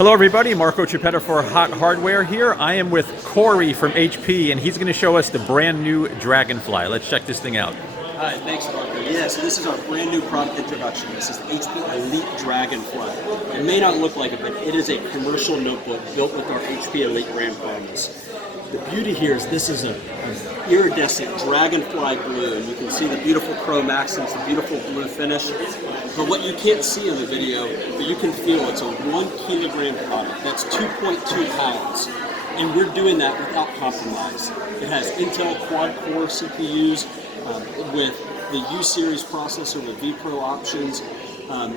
Hello everybody, Marco Chiappetta for Hot Hardware here. I am with Corey from HP and he's going to show us the brand new Dragonfly. Let's check this thing out. Hi, thanks Marco. Yeah, so this is our brand new product introduction. This is the HP Elite Dragonfly. It may not look like it, but it is a commercial notebook built with our HP Elite brand promise. The beauty here is this is an iridescent dragonfly blue, and you can see the beautiful chrome accents, the beautiful blue finish. But what you can't see in the video, but you can feel, it's a 1 kilogram product. That's 2.2 pounds. And we're doing that without compromise. It has Intel quad-core CPUs with the U-Series processor with vPro options.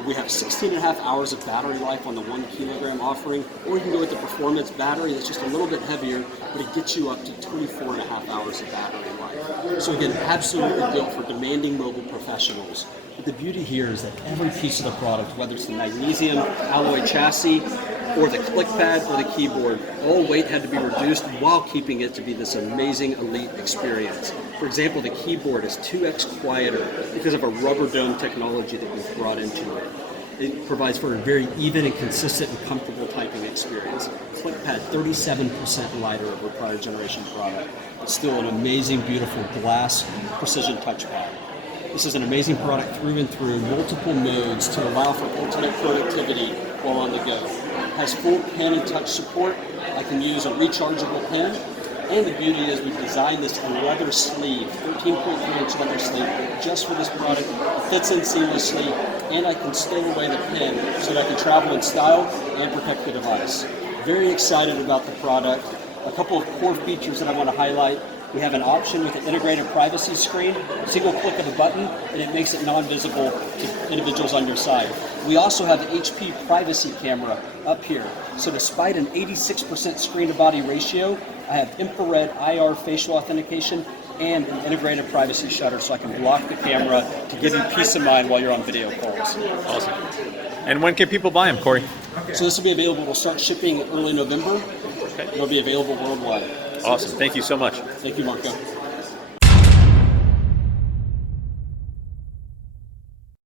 We have 16.5 hours of battery life on the 1 kilogram offering, or you can go with the performance battery that's just a little bit heavier, but it gets you up to 24.5 hours of battery life. So again, absolutely built for demanding mobile professionals. But the beauty here is that every piece of the product, whether it's the magnesium alloy chassis, or the click pad or the keyboard, all weight had to be reduced while keeping it to be this amazing elite experience. For example, the keyboard is 2x quieter because of a rubber dome technology that we've brought into it. It provides for a very even and consistent and comfortable typing experience. Click pad, 37% lighter over prior generation product. It's still an amazing, beautiful glass precision touchpad. This is an amazing product through and through, multiple modes to allow for ultimate productivity while on the go. It has full pen and touch support. I can use a rechargeable pen. And the beauty is we've designed this leather sleeve, 13.3-inch leather sleeve, just for this product. It fits in seamlessly, and I can stow away the pen so that I can travel in style and protect the device. Very excited about the product. A couple of core features that I want to highlight. We have an option with an integrated privacy screen, single click of a button, and it makes it non-visible to individuals on your side. We also have the HP privacy camera up here. So despite an 86% screen to body ratio, I have infrared IR facial authentication and an integrated privacy shutter so I can block the camera to give you peace of mind while you're on video calls. Awesome. And when can people buy them, Corey? So this will be available, we'll start shipping early November. Okay. It'll be available worldwide. Awesome. Thank you so much. Thank you, Marco.